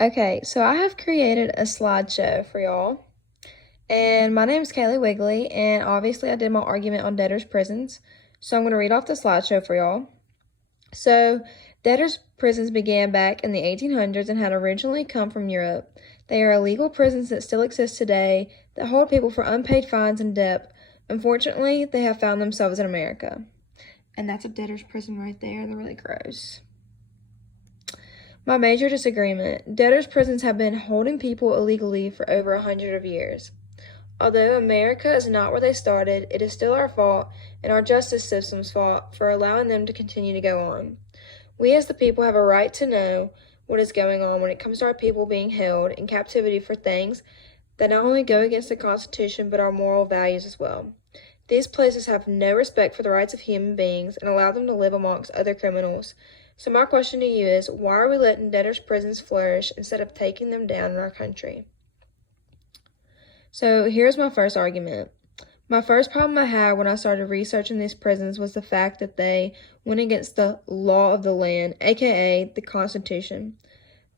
Okay, so I have created a slideshow for y'all. And my name is Kayley Wigley, and obviously I did my argument on debtors' prisons. So I'm going to read off the slideshow for y'all. So, debtors' prisons began back in the 1800s and had originally come from Europe. They are illegal prisons that still exist today that hold people for unpaid fines and debt. Unfortunately, they have found themselves in America. And that's a debtor's prison right there. They're really gross. My major disagreement. Debtors' prisons have been holding people illegally for over 100 years. Although America is not where they started, it is still our fault and our justice system's fault for allowing them to continue to go on. We as the people have a right to know what is going on when it comes to our people being held in captivity for things that not only go against the Constitution but our moral values as well. These places have no respect for the rights of human beings and allow them to live amongst other criminals. So my question to you is, why are we letting debtors' prisons flourish instead of taking them down in our country? So here's my first argument. My first problem I had when I started researching these prisons was the fact that they went against the law of the land, aka the Constitution.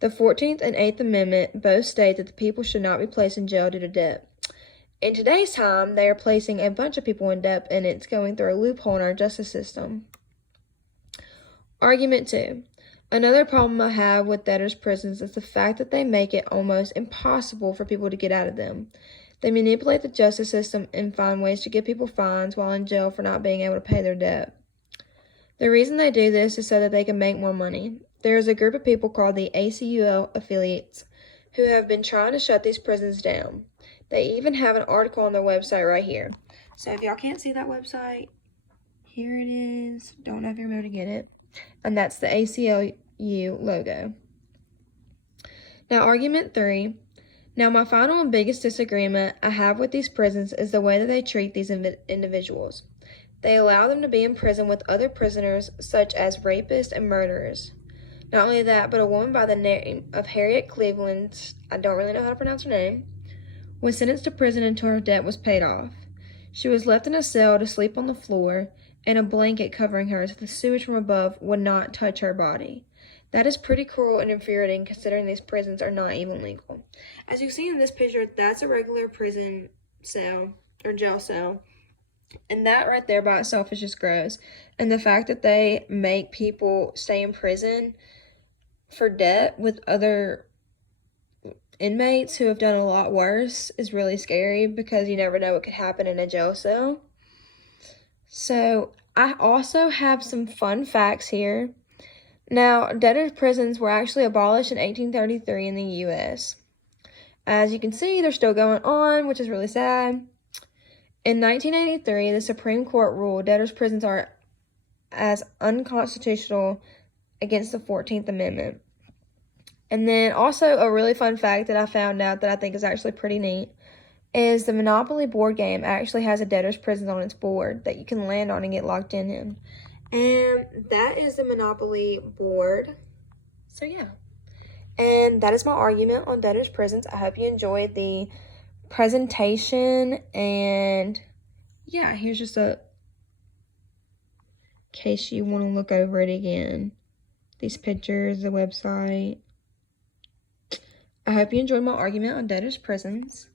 The 14th and 8th Amendment both state that the people should not be placed in jail due to debt. In today's time, they are placing a bunch of people in debt, and it's going through a loophole in our justice system. Argument 2. Another problem I have with debtors' prisons is the fact that they make it almost impossible for people to get out of them. They manipulate the justice system and find ways to give people fines while in jail for not being able to pay their debt. The reason they do this is so that they can make more money. There is a group of people called the ACUL affiliates who have been trying to shut these prisons down. They even have an article on their website right here. So if y'all can't see that website, here it is. Don't know if you're able to get it. And that's the ACLU logo. Now, argument 3. Now, my final and biggest disagreement I have with these prisons is the way that they treat these individuals. They allow them to be in prison with other prisoners, such as rapists and murderers. Not only that, but a woman by the name of Harriet Cleveland, I don't really know how to pronounce her name, was sentenced to prison until her debt was paid off. She was left in a cell to sleep on the floor, and a blanket covering her so the sewage from above would not touch her body. That is pretty cruel and infuriating considering these prisons are not even legal. As you see in this picture, that's a regular prison cell or jail cell. And that right there by itself is just gross. And the fact that they make people stay in prison for debt with other inmates who have done a lot worse is really scary because you never know what could happen in a jail cell. So I also have some fun facts here. Now, debtors' prisons were actually abolished in 1833 in the U.S. As you can see, they're still going on, which is really sad. In 1983, the Supreme Court ruled debtors' prisons are as unconstitutional against the 14th Amendment. And then also a really fun fact that I found out that I think is actually pretty neat is the Monopoly board game actually has a debtor's prison on its board that you can land on and get locked in. And that is the Monopoly board. So yeah. And that is my argument on debtor's prisons. I hope you enjoyed the presentation. And yeah, here's just a case you want to look over it again. These pictures, the website. I hope you enjoyed my argument on debtors' prisons.